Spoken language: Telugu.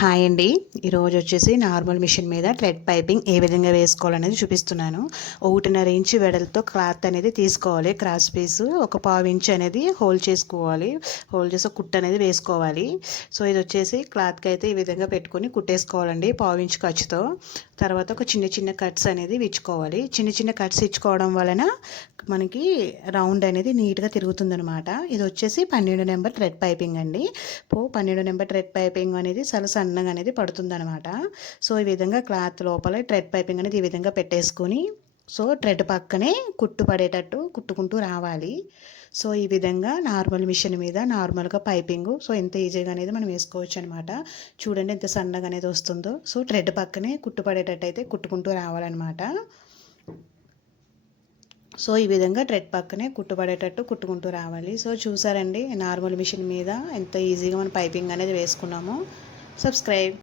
హాయ్ అండి. ఈరోజు వచ్చేసి నార్మల్ మిషన్ మీద థ్రెడ్ పైపింగ్ ఏ విధంగా వేసుకోవాలనేది చూపిస్తున్నాను. 1.5 ఇంచు వెడల్తో క్లాత్ అనేది తీసుకోవాలి. క్రాస్ పీస్ ఒక 1/4 ఇంచు అనేది హోల్డ్ చేసుకోవాలి. హోల్డ్ చేసి కుట్టు అనేది వేసుకోవాలి. సో ఇది వచ్చేసి క్లాత్కి అయితే ఈ విధంగా పెట్టుకొని కుట్టేసుకోవాలండి 1/4 ఇంచు ఖర్చుతో. తర్వాత ఒక చిన్న చిన్న కట్స్ అనేది ఇచ్చుకోవాలి. చిన్న చిన్న కట్స్ ఇచ్చుకోవడం వలన మనకి రౌండ్ అనేది నీట్గా తిరుగుతుందనమాట. ఇది వచ్చేసి 12 నెంబర్ థ్రెడ్ పైపింగ్ అండి. 12 నెంబర్ థ్రెడ్ పైపింగ్ అనేది చాలా సన్నగా అనేది పడుతుందనమాట. సో ఈ విధంగా క్లాత్ లోపల థ్రెడ్ పైపింగ్ అనేది ఈ విధంగా పెట్టేసుకొని సో థ్రెడ్ పక్కనే కుట్టు పడేటట్టు కుట్టుకుంటూ రావాలి. సో ఈ విధంగా నార్మల్ మిషన్ మీద నార్మల్గా పైపింగ్ సో ఎంత ఈజీగా అనేది మనం వేసుకోవచ్చు అనమాట. చూడండి ఎంత సన్నగా అనేది వస్తుందో. సో థ్రెడ్ పక్కనే కుట్టు పడేటట్టు అయితే కుట్టుకుంటూ రావాలన్నమాట. సో ఈ విధంగా థ్రెడ్ పక్కనే కుట్టుపడేటట్టు కుట్టుకుంటూ రావాలి. సో చూసారండి నార్మల్ మిషన్ మీద ఎంత ఈజీగా మనం పైపింగ్ అనేది వేసుకున్నామో. సబ్స్క్రైబ్.